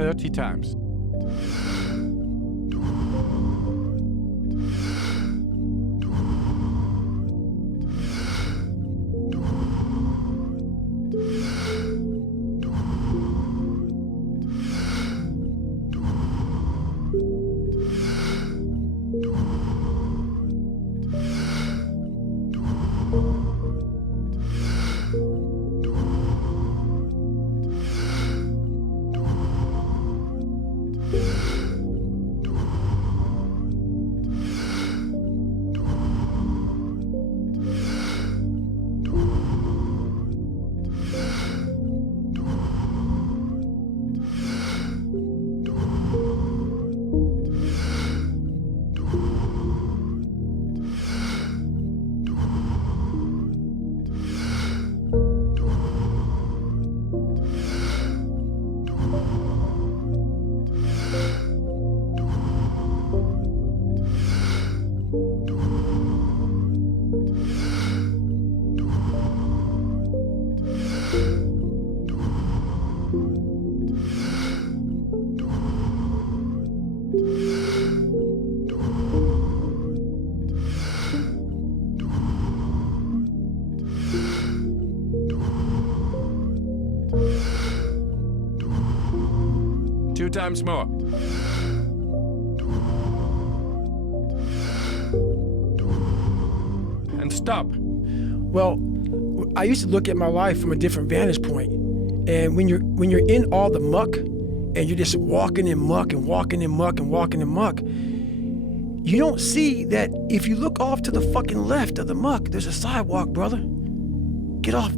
30 times. Two times more. And stop. Well, I used to look at my life from a different vantage point. And when you're in all the muck and you're just walking in muck and walking in muck and walking in muck, you don't see that if you look off to the fucking left of the muck, there's a sidewalk, brother. Get off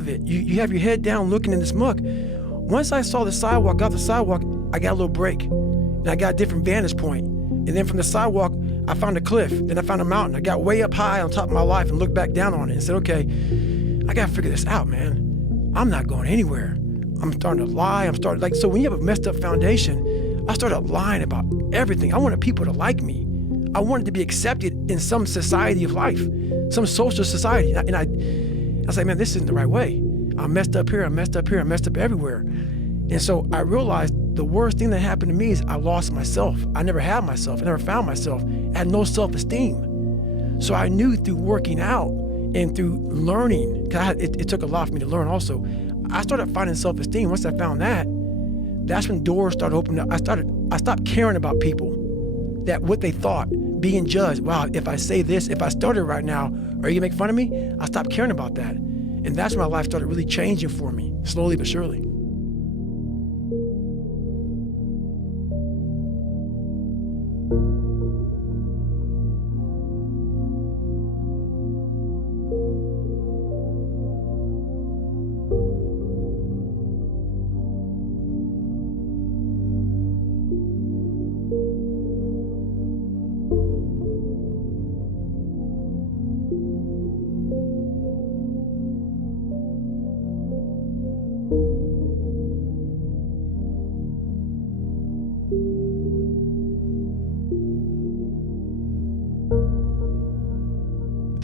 of it. You have your head down looking in this muck. Once I saw the sidewalk, got the sidewalk, I got a little break. And I got a different vantage point. And then from the sidewalk, I found a cliff. Then I found a mountain. I got way up high on top of my life and looked back down on it and said, okay, I gotta figure this out, man. I'm not going anywhere. I'm starting to lie. So when you have a messed up foundation, I started lying about everything. I wanted people to like me. I wanted to be accepted in some society of life, some social society. And I was like, man, this isn't the right way. I'm messed up here, I'm messed up here, I'm messed up everywhere. And so I realized the worst thing that happened to me is I lost myself. I never had myself, I never found myself. I had no self-esteem. So I knew through working out and through learning, cause it took a lot for me to learn also, I started finding self-esteem. Once I found that, that's when doors started opening up. I stopped caring about people, that what they thought, being judged. Wow, if I say this, if I started right now, are you gonna make fun of me? I stopped caring about that. And that's when my life started really changing for me, slowly but surely.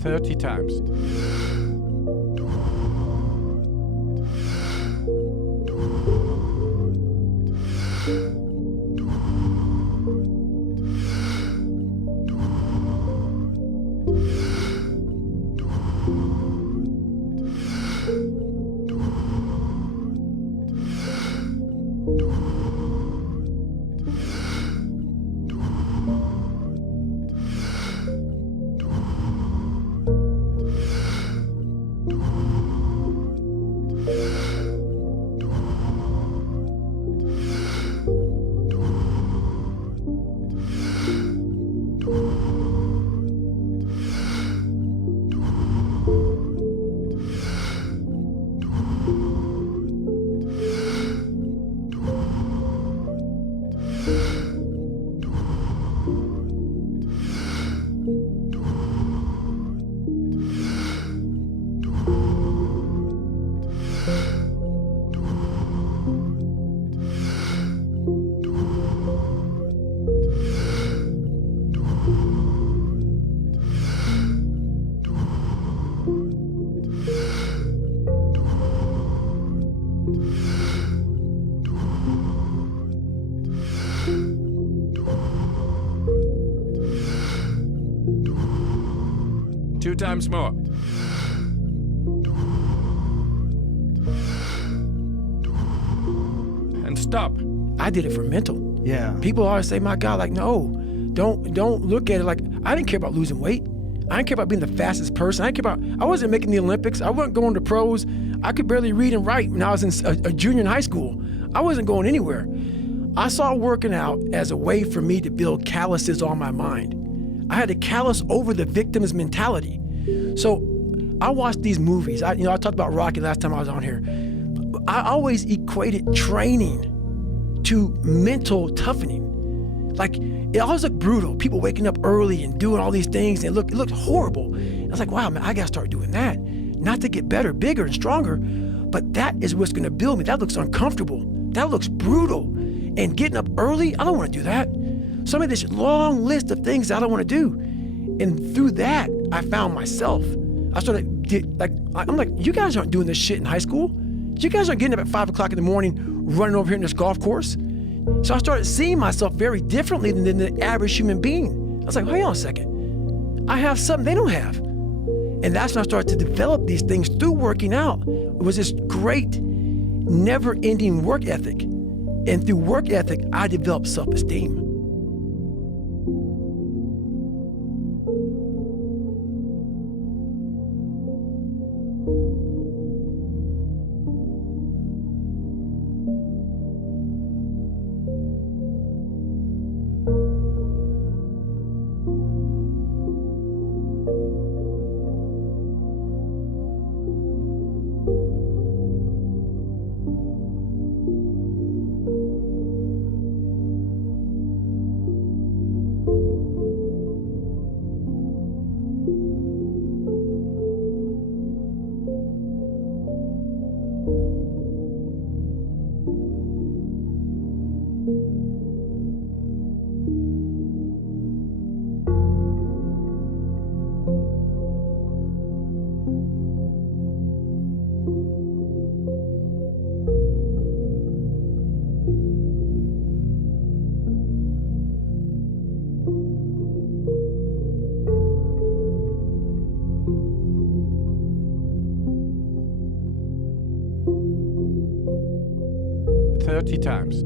Thirty times. 2 times more. And stop. I did it for mental. Yeah. People always say, my God, like, no, don't look at it like, I didn't care about losing weight. I didn't care about being the fastest person. I wasn't making the Olympics. I wasn't going to pros. I could barely read and write when I was a junior in high school. I wasn't going anywhere. I saw working out as a way for me to build calluses on my mind. I had to callous over the victim's mentality. So I watched these movies. I talked about Rocky last time I was on here. I always equated training to mental toughening. Like, it always looked brutal. People waking up early and doing all these things, and it looked horrible. I was like, wow, man, I gotta start doing that. Not to get better, bigger, and stronger, but that is what's gonna build me. That looks uncomfortable. That looks brutal. And getting up early, I don't wanna do that. So I made this long list of things I don't wanna do. And through that, I found myself. I started, I'm like, you guys aren't doing this shit in high school. You guys aren't getting up at 5 o'clock in the morning, running over here in this golf course. So I started seeing myself very differently than the average human being. I was like, hold on a second. I have something they don't have. And that's when I started to develop these things through working out. It was this great, never-ending work ethic. And through work ethic, I developed self-esteem. Thirty times.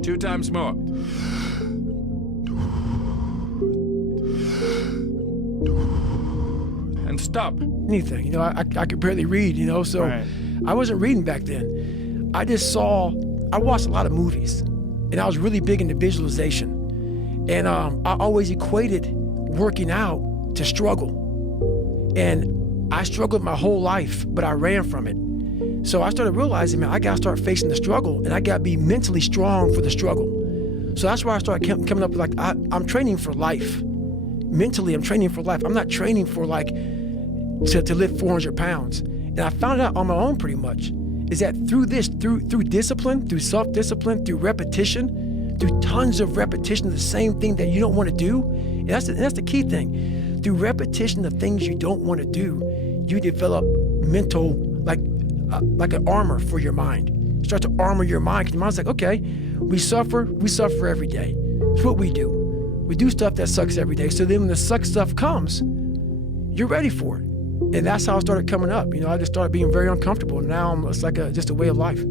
Two times more. And stop. Anything, I could barely read, so Right. I wasn't reading back then. I watched a lot of movies, and I was really big into visualization. And I always equated working out to struggle. And I struggled my whole life, but I ran from it. So I started realizing, man, I gotta start facing the struggle, and I gotta be mentally strong for the struggle. So that's why I started coming up with I'm training for life. Mentally, I'm training for life. I'm not training for to lift 400 pounds. And I found out on my own pretty much, is that through discipline, through self-discipline, through repetition, through tons of repetition of the same thing that you don't want to do, and that's the key thing. Through repetition of things you don't want to do, you develop mental, like an armor for your mind. You start to armor your mind, because your mind's like, okay, we suffer every day. It's what we do. We do stuff that sucks every day. So then when the suck stuff comes, you're ready for it. And that's how I started coming up. I just started being very uncomfortable. Now it's like just a way of life.